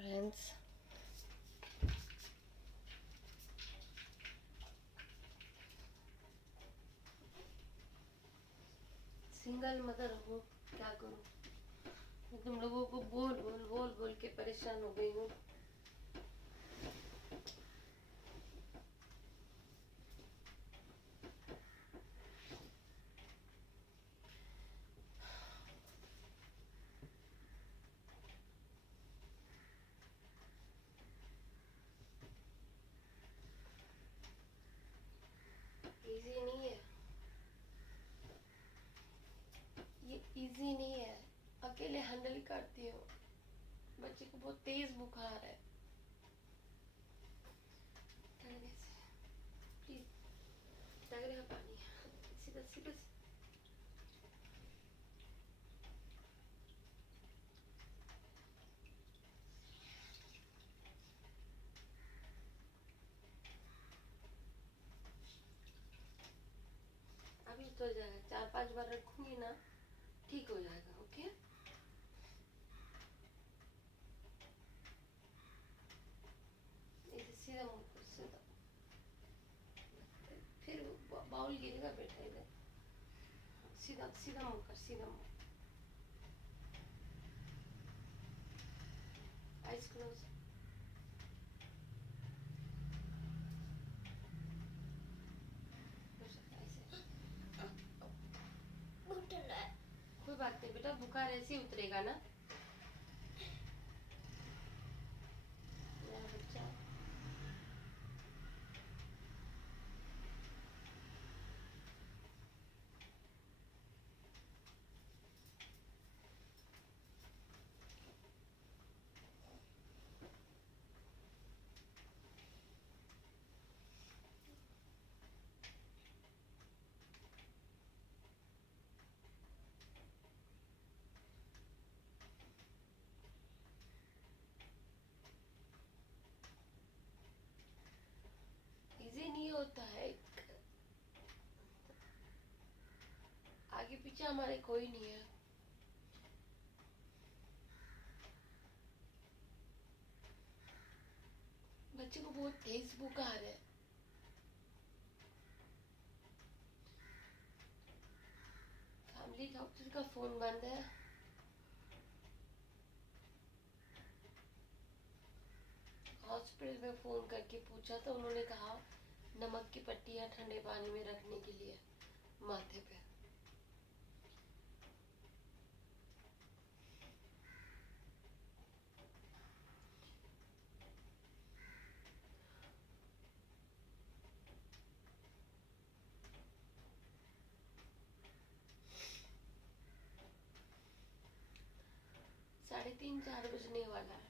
Friends. Single mother हूँ, क्या करूँ। तुम लोगों को बोल बोल बोल बोल के परेशान हो गई हूँ। इजी नहीं है, ये इजी नहीं है। अकेले हैंडल करती हूँ। बच्चे को बहुत तेज बुखार है। प्लीज लग रहा पानी, सीधा सीधा। अभी तो जाएगा, 4-5 बार रखूंगी ना, ठीक हो जाएगा। ओके, इधर सीधा मुंह कर, सीधा। फिर बाउल गिरेगा बेटा, इधर सीधा सीधा मुंह कर, सीधा मुंह। Eyes close. कोई बात नहीं बेटा, बुखार ऐसे ही उतरेगा ना। मेरा बच्चा इजी नहीं होता है। आगे पीछे हमारे कोई नहीं है। बच्चे को बहुत तेज बुखार है। फैमिली डॉक्टर का फोन बंद है। हॉस्पिटल में फोन करके पूछा तो उन्होंने कहा नमक की पट्टियां ठंडे पानी में रखने के लिए माथे पे। साढ़े 3-4 बजने वाला है।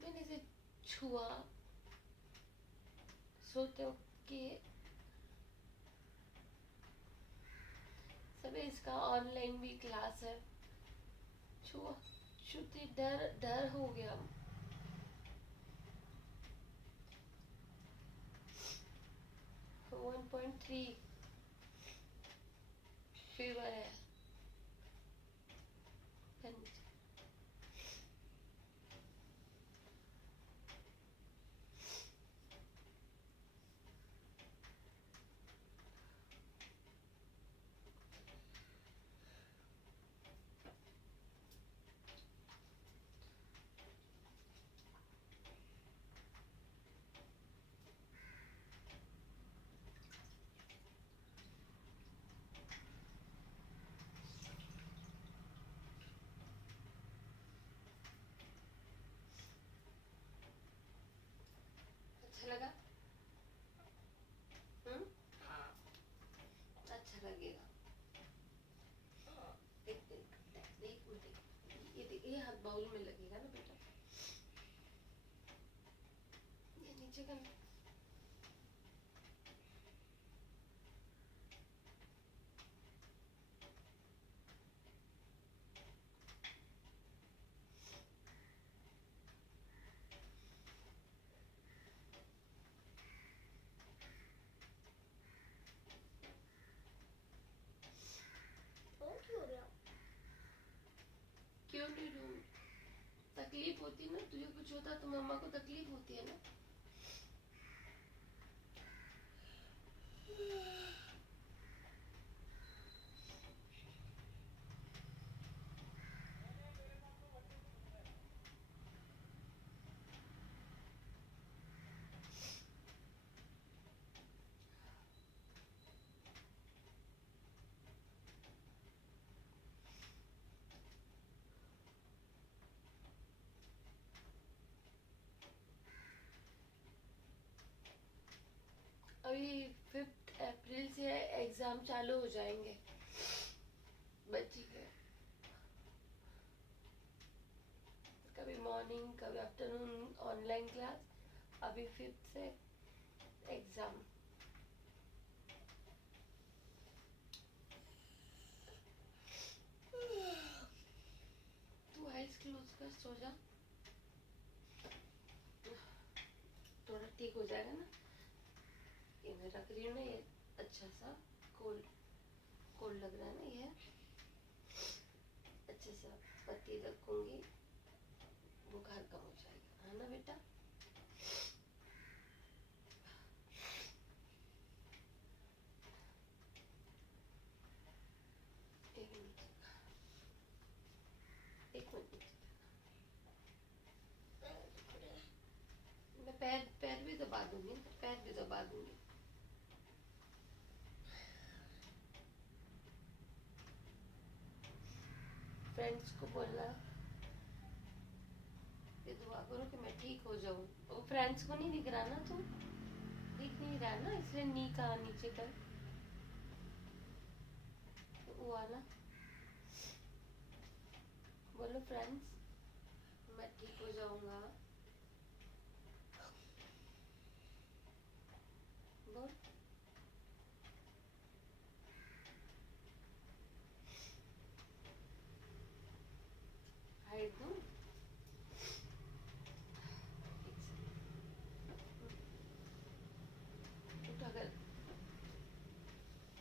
मैंने इसे छुआ, सोते कि सब इसका ऑनलाइन भी क्लास है। छुआ छूते डर डर हो गया। 1.3 फीवर है। अच्छा लगा? अच्छा लगेगा। देख देख देख देख देख, ये देख, ये हाथ बाउल में लगेगा ना बेटा। ये नीचे का क्यों हो रहा? होती ना, तुझे कुछ होता तो मम्मा को तकलीफ होती है ना। अभी 5 अप्रैल से एग्जाम चालू हो जाएंगे बच्ची के। कभी मॉर्निंग कभी आफ्टरनून ऑनलाइन क्लास, अभी 5 से एग्जाम। तू आइज क्लोज कर, सो जा, थोड़ा ठीक हो जाएगा ना। ये मैं रख रही हूँ ना, ये अच्छा सा कोल्ड कोल्ड लग रहा है ना, ये अच्छे सा पत्ती रखूंगी, बुखार कम हो जाएगा, है ना बेटा। एक मिनट, एक मिनट, मैं पैर पैर भी दबा दूंगी, पैर भी दबा दूंगी। फ्रेंड्स को बोलना ये दुआ करो कि मैं ठीक हो जाऊं। वो फ्रेंड्स को नहीं दिख रहा ना, तू दिख नहीं रहा ना, इसलिए नी कहा नीचे कर, तो वो वाला बोलो, फ्रेंड्स मैं ठीक हो जाऊंगा, बोल। हाइड दूं, अगर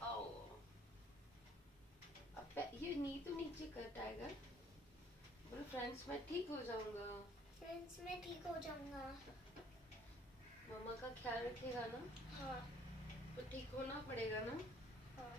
आओ, अब ये नी तो नीचे कर टाइगर, बोलो फ्रेंड्स मैं ठीक हो जाऊंगा, फ्रेंड्स मैं ठीक हो जाऊंगा। मम्मा का ख्याल रखेगा ना। हाँ तो ठीक होना पड़ेगा ना। हाँ।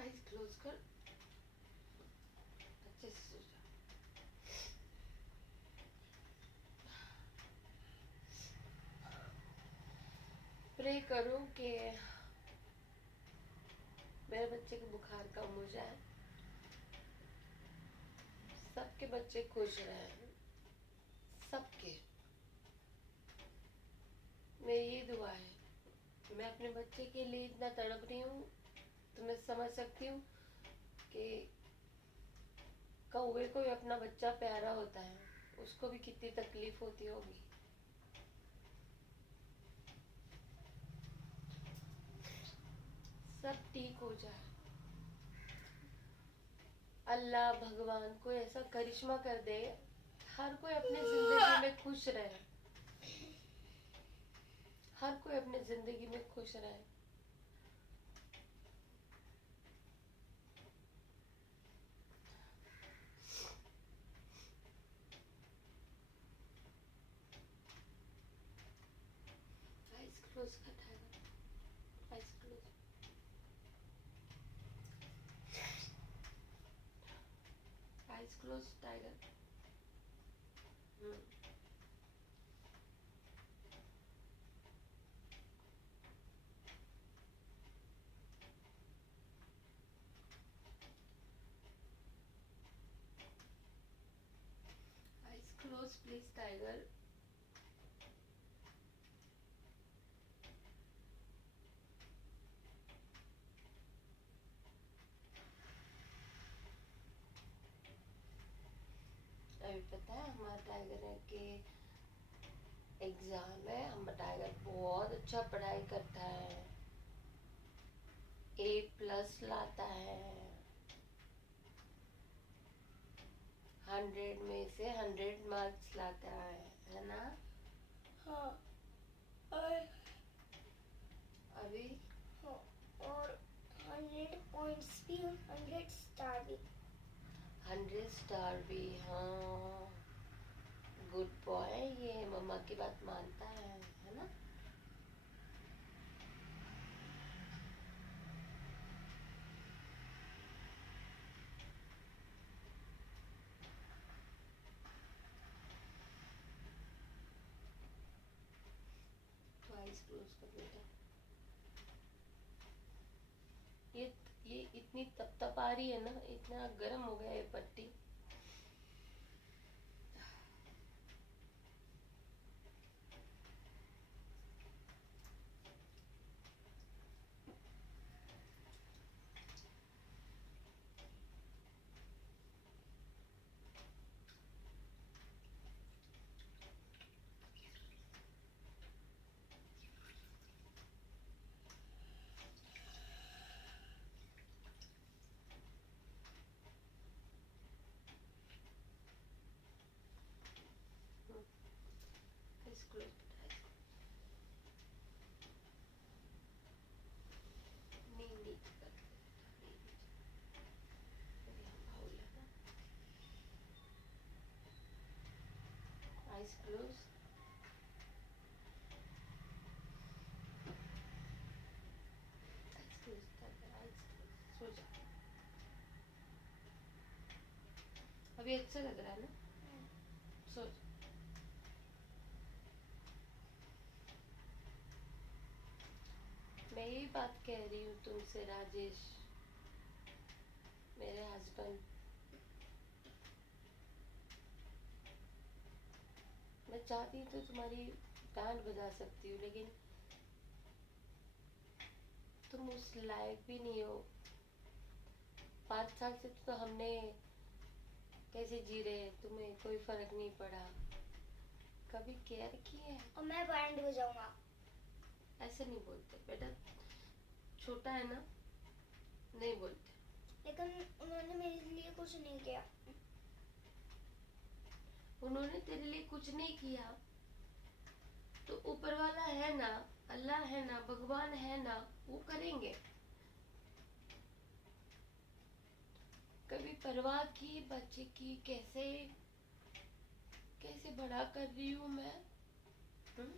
आइज क्लोज कर, अच्छे से सो जा। प्रे करो कि मेरे बच्चे को बुखार कम हो जाए, सबके बच्चे खुश रहें, सबके। मेरी ये दुआ है। मैं अपने बच्चे के लिए इतना तड़प रही हूँ तो मैं समझ सकती हूँ कि कौवे को भी अपना बच्चा प्यारा होता है, उसको भी कितनी तकलीफ होती होगी। सब ठीक हो जाए, अल्लाह भगवान कोई ऐसा करिश्मा कर दे, हर कोई अपने जिंदगी में खुश रहे, हर कोई अपने जिंदगी में खुश रहे। आइज क्लोज कर tiger, eyes close, eyes close tiger. Eyes close please tiger. अभी पता है हमारा टाइगर है कि एग्जाम है, हम बताएगा बहुत अच्छा पढ़ाई करता है, A+ लाता है, 100 में से 100 मार्क्स लाता है ना? हाँ। और अभी हाँ, और 100 पॉइंट्स भी, 100 स्टार भी। 100 स्टार भी, हाँ। गुड बॉय, ये मम्मा की बात मानता है ना? तो आइस क्लोज कर बेटा। ये इतनी तप आ रही है ना, इतना गर्म हो गया ये पट्टी। आइस क्लोज बेटा, नींद नीचे कर बेटा, नींद नीचे। अभी हम बाउल है ना। Eyes close. आइस क्लोज कर दे, आइस क्लोज, सो जा। अभी अच्छा लग रहा है ना? सो जा। मैं यही बात कह रही हूँ तुमसे राजेश, मेरे हस्बैंड। मैं चाहती तो तुम्हारी बैंड बजा सकती हूँ, लेकिन तुम उस लायक भी नहीं हो। 5 साल से तो हमने कैसे जी रहे हैं, तुम्हें कोई फर्क नहीं पड़ा, कभी केयर किया है? और मैं बैंड बजाऊंगा। ऐसे नहीं बोलते बेटा, छोटा है ना, नहीं बोलते। लेकिन उन्होंने मेरे लिए कुछ नहीं किया। उन्होंने तेरे लिए कुछ नहीं किया तो ऊपर वाला है ना, अल्लाह है ना, भगवान है ना, वो करेंगे। कभी परवाह की बच्चे की कैसे कैसे बड़ा कर रही हूँ मैं? हुँ?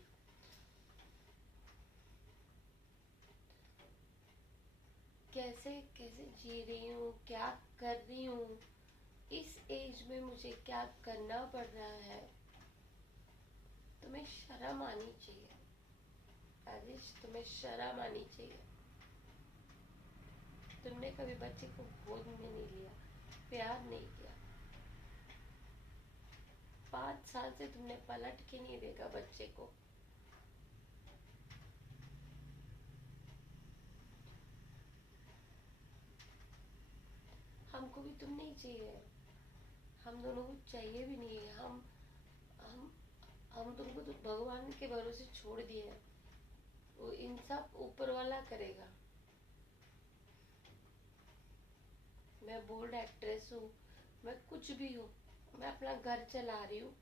कैसे कैसे जी रही हूँ, क्या कर रही हूँ, इस एज में मुझे क्या करना पड़ रहा है। तुम्हें शर्म आनी चाहिए राजेश, तुम्हें शर्म आनी चाहिए। तुमने कभी बच्चे को गोद में नहीं लिया, प्यार नहीं किया। 5 साल से तुमने पलट के नहीं देखा बच्चे को। हमको भी तुम नहीं चाहिए, हम दोनों को चाहिए भी नहीं है। हम हम तुमको तो भगवान के भरोसे छोड़ दिए हैं, वो इंसाफ ऊपर वाला करेगा। मैं बोल्ड एक्ट्रेस हूँ, मैं कुछ भी हूँ, मैं अपना घर चला रही हूँ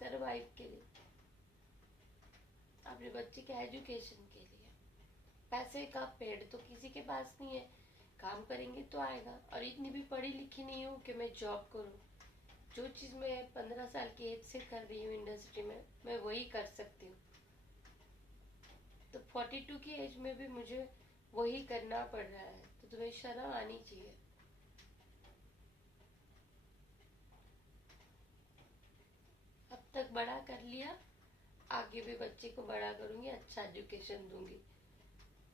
सरवाइव के लिए, अपने बच्चे के एजुकेशन के लिए। पैसे का पेड़ तो किसी के पास नहीं है, काम करेंगे तो आएगा। और इतनी भी पढ़ी लिखी नहीं हूँ कि मैं जॉब करूँ। जो चीज़ मैं 15 साल की एज से कर रही हूँ इंडस्ट्री में, मैं वही कर सकती हूँ। तो 42 की एज में भी मुझे वही करना पड़ रहा है, तो तुम्हें शर्म आनी चाहिए। अब तक बड़ा कर लिया, आगे भी बच्चे को बड़ा करूंगी, अच्छा एजुकेशन दूंगी।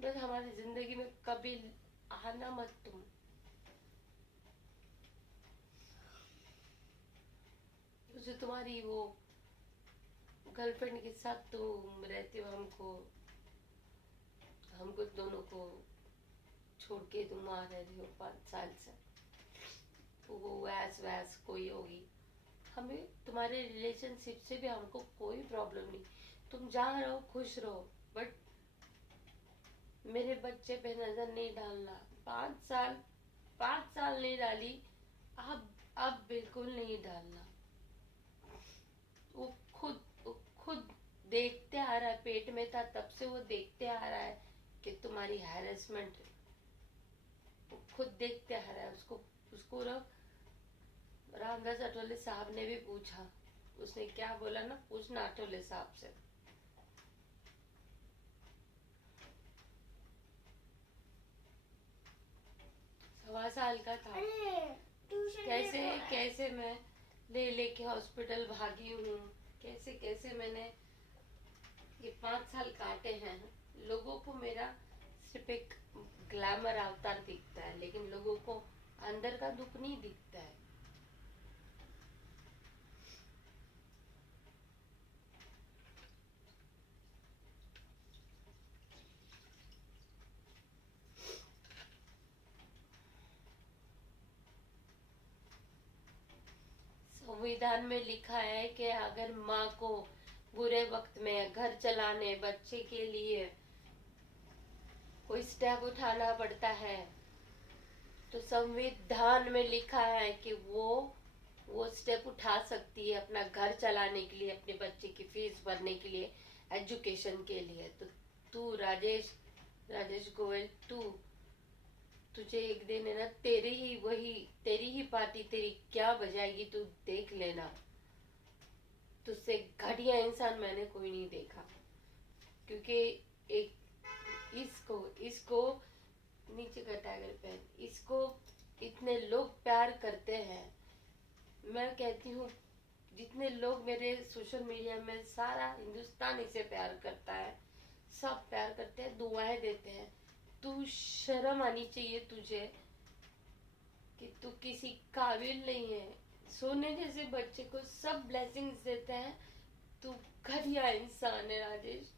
बस हमारी जिंदगी में कभी आना मत तुम। उसे तुम्हारी वो गर्लफ्रेंड के साथ तुम रहते हो, हमको दोनों को छोड़ के तुम वहां रह रही हो 5 साल से। वो वैस वैस कोई होगी, हमें तुम्हारे रिलेशनशिप से भी हमको कोई प्रॉब्लम नहीं, तुम जहाँ रहो खुश रहो, बट मेरे बच्चे पे नजर नहीं डालना। 5 साल नहीं डाली, अब बिल्कुल नहीं डालना। वो खुद देखते आ रहा है, पेट में था तब से वो देखते आ रहा है कि तुम्हारी हैरेसमेंट, वो खुद देखते आ रहा है। उसको रामदास अठोले साहब ने भी पूछा, उसने क्या बोला ना, पूछना अठोले साहब से। सवा साल का था। अरे ट्यूशन कैसे मैं लेके हॉस्पिटल भागी हूँ, कैसे कैसे मैंने ये 5 साल काटे हैं। लोगों को मेरा सिर्फ एक ग्लैमर अवतार दिखता है, लेकिन लोगों को अंदर का दुख नहीं दिखता है। संविधान में लिखा है कि अगर माँ को बुरे वक्त में घर चलाने, बच्चे के लिए कोई स्टेप उठाना पड़ता है, तो संविधान में लिखा है कि वो स्टेप उठा सकती है अपना घर चलाने के लिए, अपने बच्चे की फीस भरने के लिए, एजुकेशन के लिए। तो तू राजेश गोयल, तुझे एक दिन है ना, तेरी ही पार्टी तेरी क्या बजाएगी, तू देख लेना। तुझसे घटिया इंसान मैंने कोई नहीं देखा। क्योंकि एक इसको नीचे का टाइगर पेन, इसको इतने लोग प्यार करते हैं। मैं कहती हूँ जितने लोग मेरे सोशल मीडिया में, सारा हिंदुस्तान इसे प्यार करता है, सब प्यार करते हैं, दुआएं देते हैं। तू शर्म आनी चाहिए तुझे कि तू किसी काबिल नहीं है। सोने जैसे बच्चे को सब ब्लेसिंग्स देते हैं, तू घटिया इंसान है राजेश,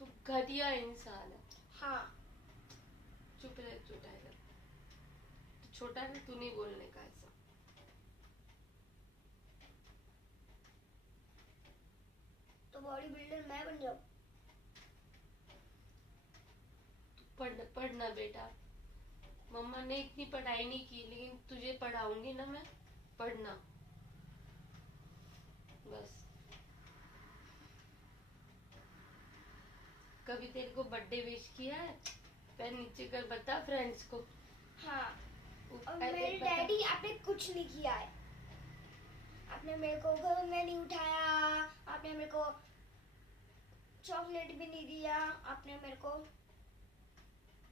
तू घटिया इंसान है। हाँ चुप रह, छोटा है, तू छोटा है, तू नहीं बोलने का ऐसा। तो बॉडी बिल्डर मैं बन जाऊँ? पढ़ना बेटा, मम्मा ने इतनी पढ़ाई नहीं की, लेकिन तुझे पढ़ाऊंगी ना मैं, पढ़ना बस। कभी तेरे को बर्थडे विश किया है? पैर नीचे कर बता फ्रेंड्स को। हाँ, और मेरे डैडी आपने कुछ नहीं किया है। आपने मेरे को घर में नहीं उठाया, आपने मेरे को चॉकलेट भी नहीं दिया, आपने मेरे को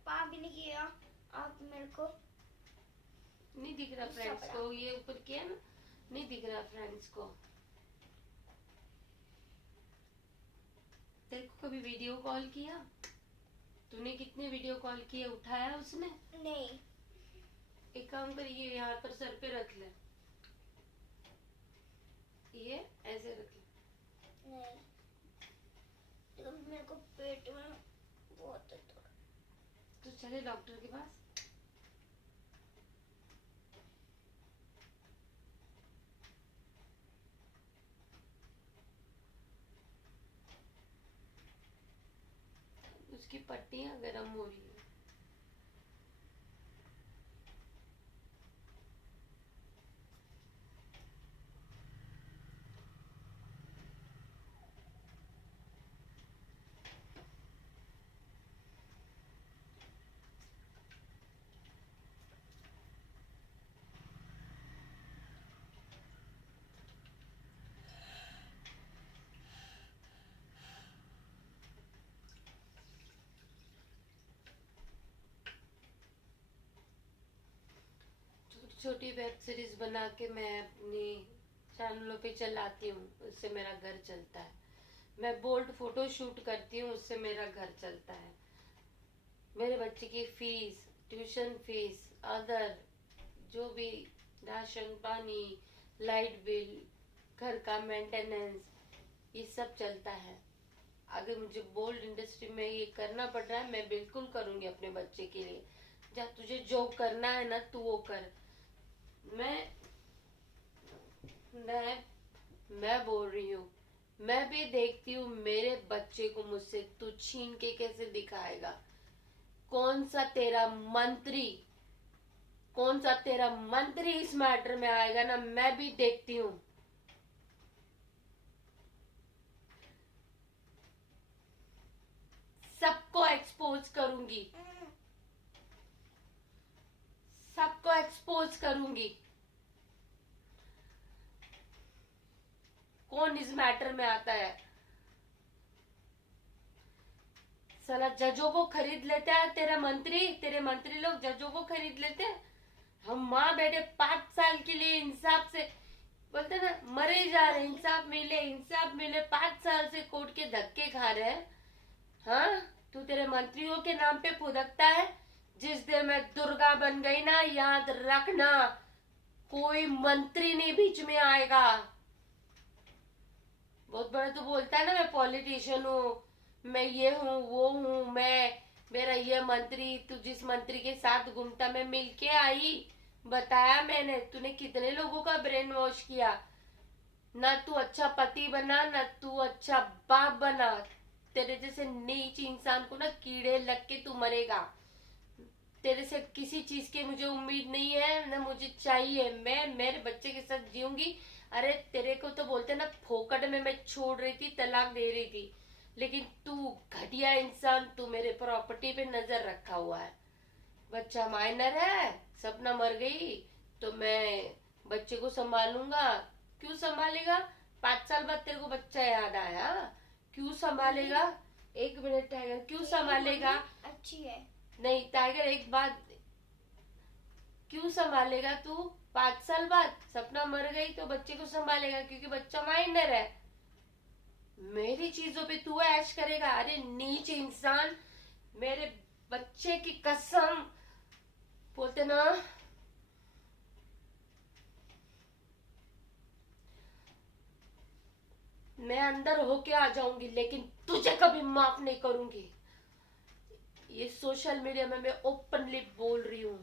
पा भी नहीं किया, आप मेरे को नहीं दिख रहा फ्रेंड्स को, ये ऊपर किया ना, नहीं दिख रहा फ्रेंड्स को। तेरे को कभी वीडियो कॉल किया? तूने कितने वीडियो कॉल किए, उठाया उसने? नहीं। एक काम कर, ये यहाँ पर सर पे रख ले, ये ऐसे रख ले। नहीं, तो मेरे को पेट में बहुत दर्द। तो चले डॉक्टर के पास। उसकी पट्टियां गर्म हो रही है। छोटी वेब सीरीज बना के मैं अपनी चैनलों पे चलाती हूँ, उससे मेरा घर चलता है। मैं बोल्ड फोटो शूट करती हूँ, उससे मेरा घर चलता है। मेरे बच्चे की फीस, ट्यूशन फीस, अदर जो भी राशन पानी, लाइट बिल, घर का मेंटेनेंस, ये सब चलता है। अगर मुझे बोल्ड इंडस्ट्री में ये करना पड़ रहा है, मैं बिल्कुल करूंगी अपने बच्चे के लिए। जा, तुझे जो करना है ना तू वो कर। मैं मैं बोल रही हूँ, मैं भी देखती हूँ मेरे बच्चे को मुझसे तू छीन के कैसे दिखाएगा। कौन सा तेरा मंत्री कौन सा तेरा मंत्री इस मैटर में आएगा ना, मैं भी देखती हूँ। सबको एक्सपोज करूंगी, सबको एक्सपोज करूंगी। कौन इस मैटर में आता है। साला जजों को खरीद लेता है तेरे मंत्री लोग जजों को खरीद लेते हैं। हम माँ बेटे 5 साल के लिए इंसाफ से बोलते ना, मरे जा रहे, इंसाफ मिले 5 साल से कोर्ट के धक्के खा रहे हैं। हाँ, तू तेरे मंत्रियों के नाम पे फुदकता है। जिस दिन मैं दुर्गा बन गई ना, याद रखना कोई मंत्री नहीं बीच में आएगा। बहुत बड़ा तू बोलता है ना, मैं पॉलिटिशियन हूँ, मैं ये हूँ वो हूँ, मेरा ये मंत्री, तू जिस मंत्री के साथ घूमता, मैं मिलके आई, बताया मैंने, तूने कितने लोगों का ब्रेन वॉश किया। ना तू अच्छा पति बना, ना तू अच्छा बाप बना। तेरे जैसे नीच इंसान को ना कीड़े लग के तू मरेगा। तेरे से किसी चीज की मुझे उम्मीद नहीं है, ना मुझे चाहिए। मैं मेरे बच्चे के साथ जीऊंगी। अरे तेरे को तो बोलते ना, फोकट में मैं छोड़ रही थी, तलाक दे रही थी, लेकिन तू घटिया इंसान, तू मेरे प्रॉपर्टी पे नजर रखा हुआ है। बच्चा माइनर है, सपना मर गई तो मैं बच्चे को संभालूंगा। क्यों संभालेगा? 5 साल बाद तेरे को बच्चा याद आया, क्यों संभालेगा? 1 मिनट टाइगर, क्यों संभालेगा? अच्छी है। नहीं टाइगर, एक बात, क्यों संभालेगा तू? 5 साल बाद सपना मर गई तो बच्चे को संभालेगा, क्योंकि बच्चा माइनर है। मेरी चीजों पे तू ऐश करेगा? अरे नीच इंसान, मेरे बच्चे की कसम, बोलते ना, मैं अंदर होके आ जाऊंगी, लेकिन तुझे कभी माफ नहीं करूंगी। ये सोशल मीडिया में मैं ओपनली बोल रही हूँ।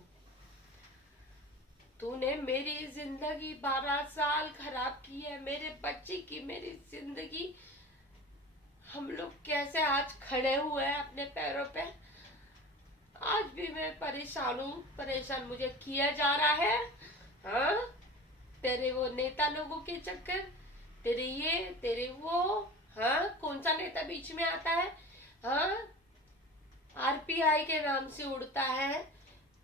तूने मेरी जिंदगी 12 साल खराब की है, मेरे बच्चे की, मेरी जिंदगी। हम लोग कैसे आज खड़े हुए हैं अपने पैरों पे। आज भी मैं परेशान हूँ, परेशान मुझे किया जा रहा है। हाँ, तेरे वो नेता लोगों के चक्कर, तेरे ये तेरे वो। हाँ, कौन सा नेता बीच में आता है? हाँ, आरपीआई के नाम से उड़ता है।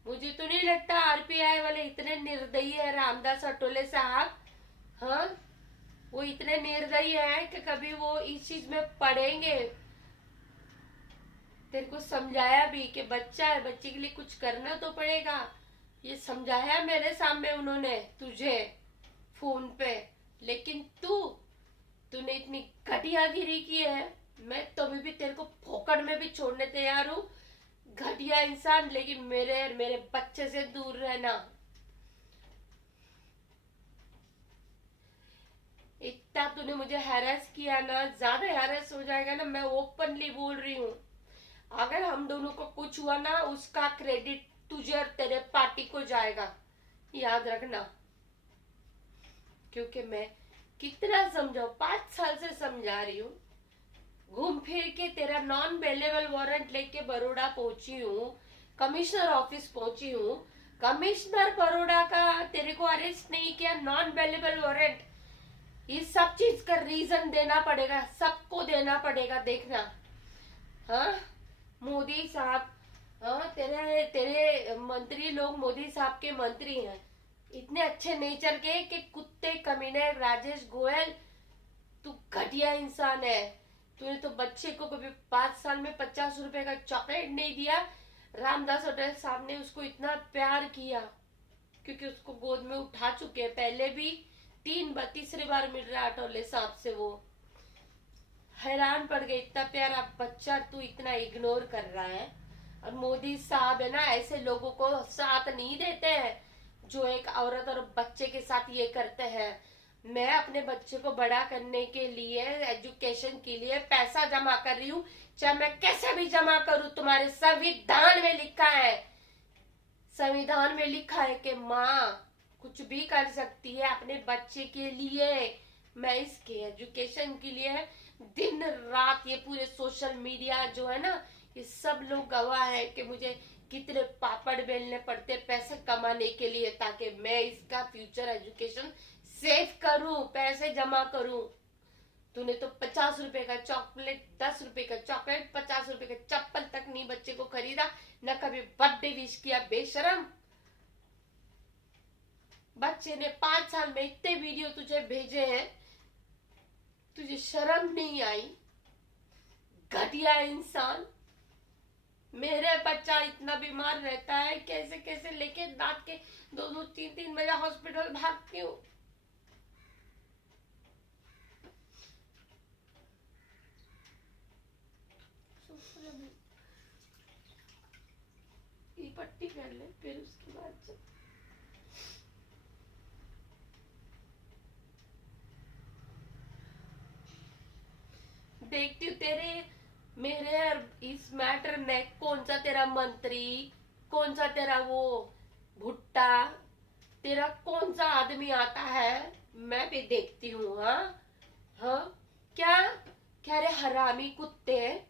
मुझे तो नहीं लगता आरपीआई वाले इतने निर्दयी है, रामदास अठोले साहब। हाँ, वो इतने निर्दयी है कि कभी वो इस चीज में पड़ेंगे। तेरे को समझाया भी कि बच्चा है, बच्चे के लिए कुछ करना तो पड़ेगा। ये समझाया मेरे सामने उन्होंने तुझे फोन पे, लेकिन तूने इतनी घटियागिरी की है। मैं तो अभी भी तेरे को फोकट में भी छोड़ने तैयार हूँ। घटिया इंसान, लेकिन मेरे बच्चे से दूर रहना। इतना तूने मुझे हैरेस किया ना, ज्यादा हैरेस हो जाएगा ना, मैं ओपनली बोल रही हूँ। अगर हम दोनों को कुछ हुआ ना, उसका क्रेडिट तुझे और तेरे पार्टी को जाएगा, याद रखना। क्योंकि मैं कितना समझाऊं, 5 साल से समझा रही हूँ। घूम फिर के तेरा नॉन बेलेबल वारंट लेके बड़ौदा पहुंची हूँ, कमिश्नर ऑफिस पहुंची हूँ। कमिश्नर बड़ौदा का तेरे को अरेस्ट नहीं किया, नॉन बेलेबल वारंट। ये सब चीज का रीजन देना पड़ेगा, सबको देना पड़ेगा, देखना। हाँ, मोदी साहब, हाँ, तेरे मंत्री लोग मोदी साहब के मंत्री हैं, इतने अच्छे नेचर के कि कुत्ते कमीने। राजेश गोयल, तू घटिया इंसान है। तूने तो बच्चे को कभी 5 साल में 50 रुपए का चॉकलेट नहीं दिया। रामदास अठोले साहब ने उसको इतना प्यार किया, क्योंकि उसको गोद में उठा चुके हैं पहले भी। तीसरी बार मिल रहा अठोले साहब से। वो हैरान पड़ गए, इतना प्यारा बच्चा तू इतना इग्नोर कर रहा है। और मोदी साहब है ना, ऐसे लोगों को साथ नहीं देते हैं जो एक औरत और बच्चे के साथ ये करते हैं। मैं अपने बच्चे को बड़ा करने के लिए, एजुकेशन के लिए पैसा जमा कर रही हूँ, चाहे मैं कैसे भी जमा करूँ। तुम्हारे संविधान में लिखा है, संविधान में लिखा है कि माँ कुछ भी कर सकती है अपने बच्चे के लिए। मैं इसके एजुकेशन के लिए दिन रात, ये पूरे सोशल मीडिया जो है ना, ये सब लोग गवाह है कि मुझे कितने पापड़ बेलने पड़ते पैसे कमाने के लिए, ताकि मैं इसका फ्यूचर एजुकेशन सेव करूं, पैसे जमा करूं। तूने तो 50 रुपए का चॉकलेट, 10 रुपए का चॉकलेट, 50 रुपए का चप्पल तक नहीं बच्चे को खरीदा, न कभी बर्थडे विश किया, बेशरम। बच्चे ने 5 साल में इतने वीडियो तुझे भेजे हैं, तुझे शर्म नहीं आई? घटिया इंसान। मेरे बच्चा इतना बीमार रहता है, कैसे कैसे लेके दांत के 2-2, 3-3 बजे हॉस्पिटल भागती हूँ। ये पट्टी कर ले, फिर उसके बाद से देखती हूँ तेरे मेरे इस मैटर में कौन सा तेरा मंत्री, कौन सा तेरा वो भुट्टा, तेरा कौन सा आदमी आता है, मैं भी देखती हूँ। हाँ हाँ, क्या क्या रे हरामी कुत्ते,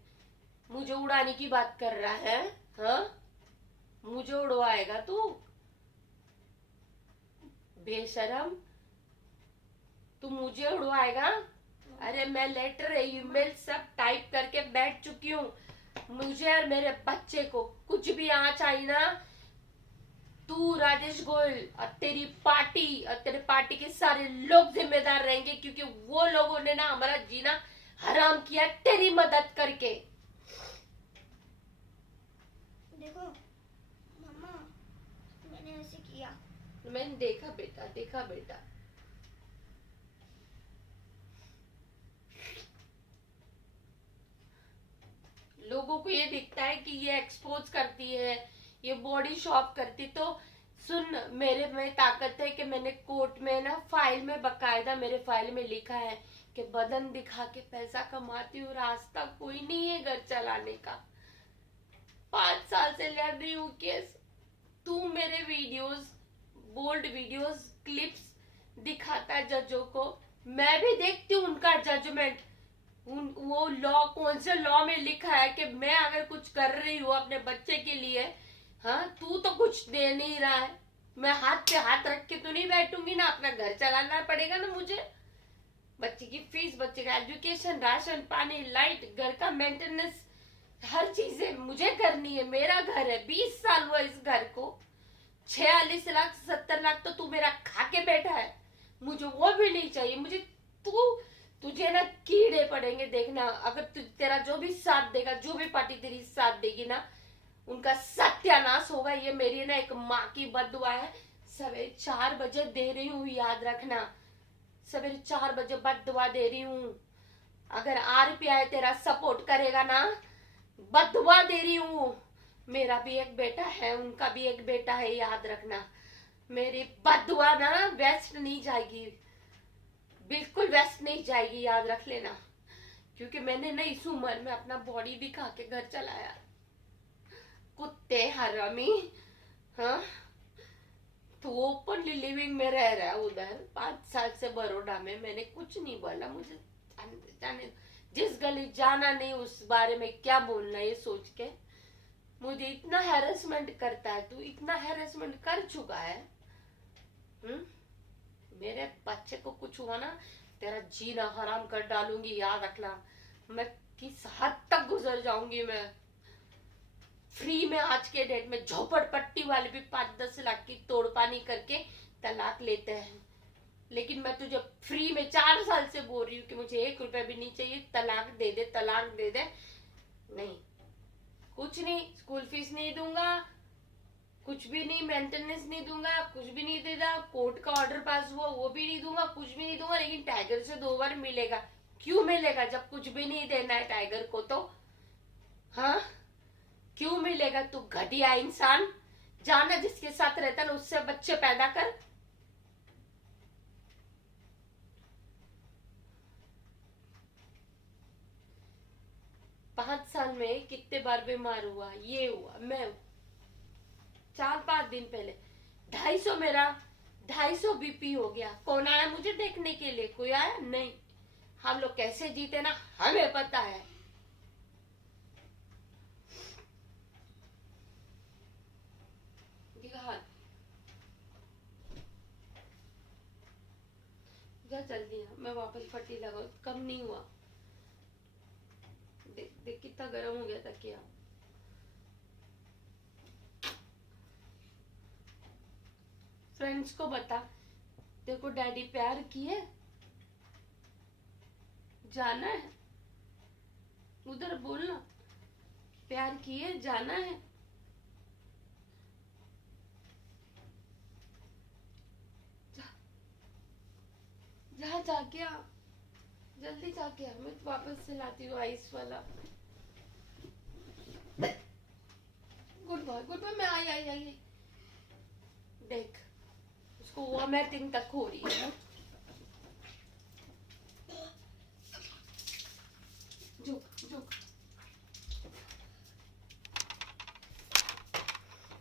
मुझे उड़ाने की बात कर रहा है? हाँ, मुझे उड़वाएगा तू? बेशरम, तू मुझे उड़वाएगा? अरे मैं लेटर ईमेल सब टाइप करके बैठ चुकी हूँ। मुझे और मेरे बच्चे को कुछ भी आ चाहिए ना, तू राजेश गोयल और तेरी पार्टी के सारे लोग जिम्मेदार रहेंगे, क्योंकि वो लोगों ने ना हमारा जीना हराम किया तेरी मदद करके। देखो मम्मा, मैंने ऐसे किया। मैंने देखा बेटा, देखा बेटा। लोगों को ये दिखता है कि ये एक्सपोज करती है, ये बॉडी शॉप करती। तो सुन, मेरे में ताकत है कि मैंने कोर्ट में ना फाइल में बकायदा मेरे फाइल में लिखा है कि बदन दिखा के पैसा कमाती हूँ, रास्ता कोई नहीं है घर चलाने का। 5 साल से लड़ रही हूँ केस। तू मेरे वीडियोस, बोल्ड वीडियोस, क्लिप्स दिखाता है जजों को, मैं भी देखती हूँ उनका जजमेंट। वो लॉ, कौन से लॉ में लिखा है कि मैं अगर कुछ कर रही हूँ अपने बच्चे के लिए, हाँ, तू तो कुछ दे नहीं रहा है, मैं हाथ पे हाथ रख के तो नहीं बैठूंगी ना, अपना घर चलाना पड़ेगा ना मुझे। बच्चे की फीस, बच्चे का एजुकेशन, राशन पानी, लाइट, घर का मेंटेनेंस, हर चीजें मुझे करनी है। मेरा घर है, 20 साल हुआ इस घर को, 46 लाख 70 लाख तो तू मेरा खा के बैठा है, मुझे वो भी नहीं चाहिए। मुझे तुझे ना कीड़े पड़ेंगे देखना, अगर तेरा जो भी साथ देगा, जो भी पार्टी तेरी साथ देगी ना, उनका सत्यानाश होगा। ये मेरी ना एक माँ की बद्दुआ है। सवेरे 4 बजे दे रही हूँ, याद रखना, सवेरे 4 बजे बद्दुआ दे रही हूँ। अगर RPI तेरा सपोर्ट करेगा ना, बद्दुआ दे रही हूँ। मेरा भी एक बेटा है, उनका भी एक बेटा है, याद रखना। मेरी बद्दुआ ना वेस्ट नहीं जाएगी, बिल्कुल वेस्ट नहीं जाएगी, याद रख लेना। क्योंकि मैंने ना इस उम्र में अपना बॉडी भी खा के घर चलाया। कुत्ते हरामी, हाँ, तो ओपनली लिविंग में रह रहा है उधर 5 साल से बड़ौदा में। मैंने कुछ नहीं बोला, मुझे जाने, जिस गली जाना नहीं उस बारे में क्या बोलना, ये सोच के मुझे इतना हैरेसमेंट करता है। तू इतना हैरेसमेंट कर चुका है। मेरे बच्चे को कुछ हुआ ना, तेरा जीना हराम कर डालूंगी, याद रखना। मैं किस हद तक गुजर जाऊंगी मैं। फ्री में आज के डेट में झोपड़पट्टी वाले भी 5-10 लाख की तोड़पानी करके तलाक लेते हैं, लेकिन मैं तुझे फ्री में 4 साल से बोल रही हूँ कि मुझे 1 रुपया भी नहीं चाहिए, तलाक दे दे, तलाक दे दे। नहीं, कुछ नहीं, स्कूल फीस नहीं दूंगा, कुछ भी नहीं, मेंटेनेंस नहीं दूंगा, कुछ भी नहीं देगा, कोर्ट का ऑर्डर पास हुआ वो भी नहीं दूंगा, कुछ भी नहीं दूंगा। लेकिन टाइगर से 2 बार मिलेगा। क्यों मिलेगा जब कुछ भी नहीं देना है टाइगर को? तो हाँ, क्यों मिलेगा? तू घटिया इंसान, जाना जिसके साथ रहता ना उससे बच्चे पैदा कर। पांच साल में कितने बार बीमार हुआ, ये हुआ, मैं 4-5 दिन पहले 250 मेरा 250 बीपी हो गया। कौन आया मुझे देखने के लिए? कोई आया नहीं। हम लोग कैसे जीते ना हमें पता है। जा जल्दी ना, मैं वापस पट्टी लगाऊं। कम नहीं हुआ। देख देख कितना गर्म हो गया तकिया। फ्रेंड्स को बता, देखो डैडी प्यार किए, जाना है उधर, बोलना प्यार किए, जाना है। जा जाके आ, जल्दी जाके आ। मैं वापस से लाती हूँ आइस वाला। गुड बॉय मैं आई आई आई। देख उसको वॉमिटिंग तक हो रही है। झुक झुक।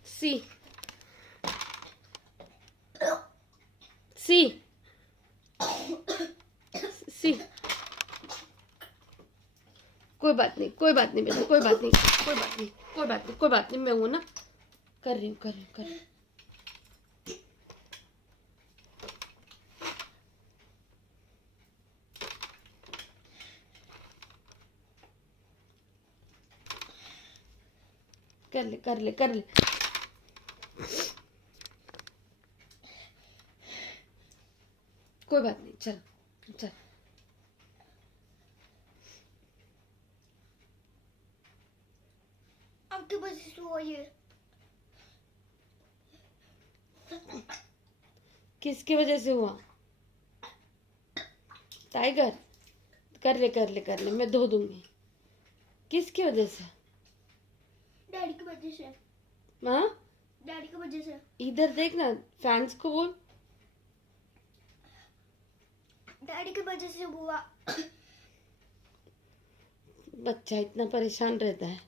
सी सी सी। कोई बात नहीं, कोई बात नहीं बेटा, कोई बात नहीं, कोई बात नहीं, कोई बात नहीं, कोई बात नहीं। मैं हूं ना, कर रही हूँ कर रही हूँ कर रही हूँ। कर ले कर ले कर ले। कोई बात नहीं, चल चल। आपके वजह से हुआ ये। किसकी वजह से हुआ? टाइगर, कर ले कर ले कर ले, मैं धो दूंगी। किसकी वजह से? डैडी की वजह से। हाँ डैडी की वजह से। इधर देखना, फैंस को बोल। डैडी की वजह से हुआ। बच्चा इतना परेशान रहता है।